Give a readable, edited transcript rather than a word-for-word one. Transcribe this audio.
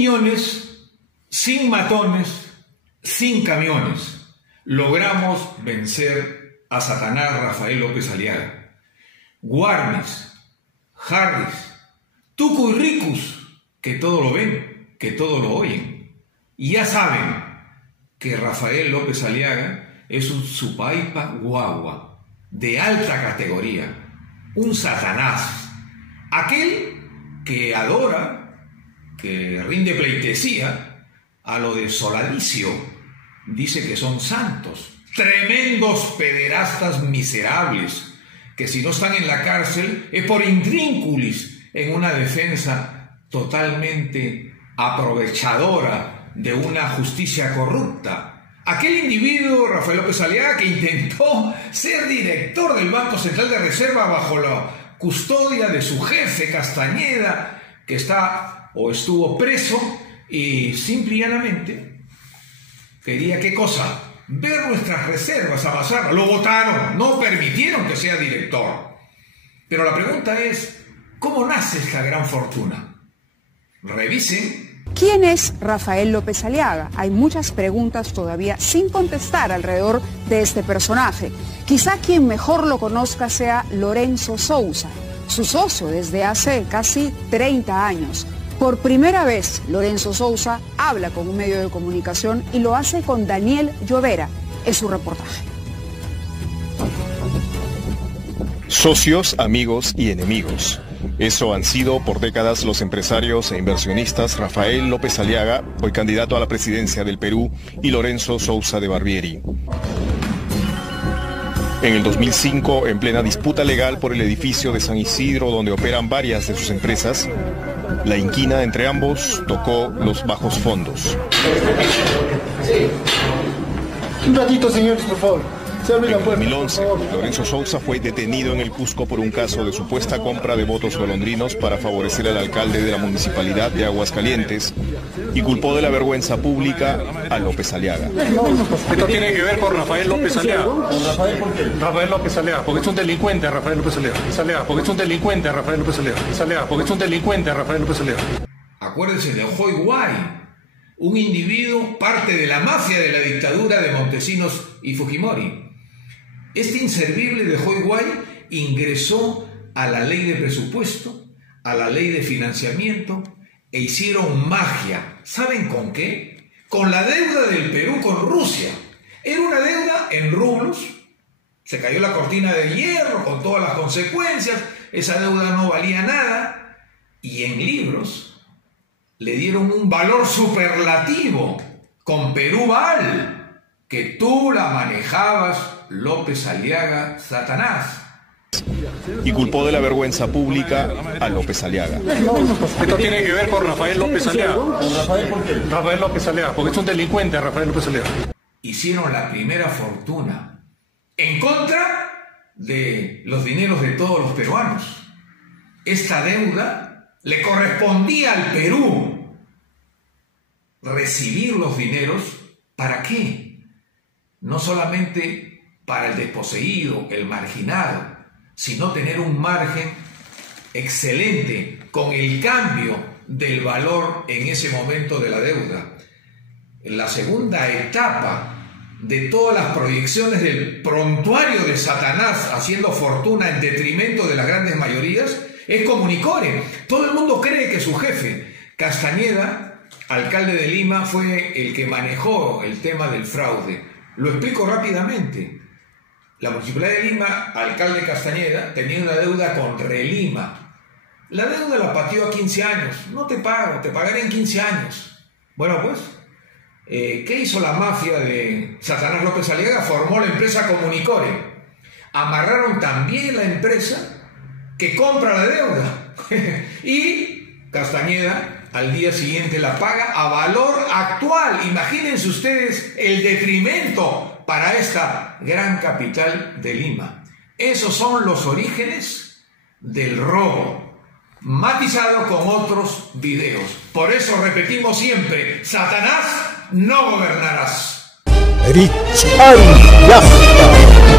millones, sin matones, sin camiones, logramos vencer a Satanás Rafael López Aliaga. Guarnes, Harris, Tuco y Ricus, que todo lo ven, que todo lo oyen. Y ya saben que Rafael López Aliaga es un supaipa guagua, de alta categoría, un Satanás, aquel que adora, que rinde pleitesía a lo de Soladicio, dice que son santos, tremendos pederastas miserables, que si no están en la cárcel es por intrínculis en una defensa totalmente aprovechadora de una justicia corrupta. Aquel individuo, Rafael López Aliaga, que intentó ser director del Banco Central de Reserva bajo la custodia de su jefe, Castañeda, que está o estuvo preso y simple y llanamente quería, ¿qué cosa? Ver nuestras reservas, amasarlas. Lo votaron, no permitieron que sea director. Pero la pregunta es, ¿cómo nace esta gran fortuna? Revisen. ¿Quién es Rafael López Aliaga? Hay muchas preguntas todavía sin contestar alrededor de este personaje. Quizá quien mejor lo conozca sea Lorenzo Sousa, su socio desde hace casi 30 años. Por primera vez, Lorenzo Sousa habla con un medio de comunicación y lo hace con Daniel Llovera. Es su reportaje. Socios, amigos y enemigos. Eso han sido por décadas los empresarios e inversionistas Rafael López Aliaga, hoy candidato a la presidencia del Perú, y Lorenzo Sousa de Barbieri. En el 2005, en plena disputa legal por el edificio de San Isidro, donde operan varias de sus empresas, la inquina entre ambos tocó los bajos fondos. Un ratito, señores, por favor. En 2011, Lorenzo Sousa fue detenido en el Cusco por un caso de supuesta compra de votos golondrinos para favorecer al alcalde de la municipalidad de Aguascalientes y culpó de la vergüenza pública a López Aliaga. Esto tiene que ver con Rafael López Aliaga. ¿Rafael por qué? Rafael López Aliaga, porque es un delincuente Rafael López Aliaga. Porque es un delincuente Rafael López Aliaga. Porque es un delincuente Rafael López Aliaga. Acuérdense de Ojoy Guay, un individuo parte de la mafia de la dictadura de Montesinos y Fujimori. Este inservible de Ojoy Guay ingresó a la ley de presupuesto, a la ley de financiamiento e hicieron magia. ¿Saben con qué? Con la deuda del Perú con Rusia. Era una deuda en rublos. Se cayó la cortina de hierro con todas las consecuencias. Esa deuda no valía nada. Y en libros le dieron un valor superlativo con Perú Val, que tú la manejabas, López Aliaga, Satanás. Y culpó de la vergüenza pública a López Aliaga. Esto tiene que ver con Rafael López Aliaga. ¿Rafael por qué? Rafael López Aliaga, porque es un delincuente Rafael López Aliaga. Hicieron la primera fortuna en contra de los dineros de todos los peruanos. Esta deuda le correspondía al Perú. Recibir los dineros, ¿para qué? No solamente para el desposeído, el marginado, sino tener un margen excelente con el cambio del valor en ese momento de la deuda. En la segunda etapa de todas las proyecciones del prontuario de Satanás haciendo fortuna en detrimento de las grandes mayorías es Comunicore. Todo el mundo cree que su jefe, Castañeda, alcalde de Lima, fue el que manejó el tema del fraude. Lo explico rápidamente. La Municipalidad de Lima, alcalde Castañeda, tenía una deuda con Relima. La deuda la pateó a 15 años. No te pago, te pagaré en 15 años. Bueno, pues, ¿qué hizo la mafia de Satanás López Aliaga? Formó la empresa Comunicore. Amarraron también la empresa que compra la deuda. Y Castañeda al día siguiente la paga a valor actual. Imagínense ustedes el detrimento para esta gran capital de Lima. Esos son los orígenes del robo, matizado con otros videos. Por eso repetimos siempre, Satanás, no gobernarás. Richard Yasta.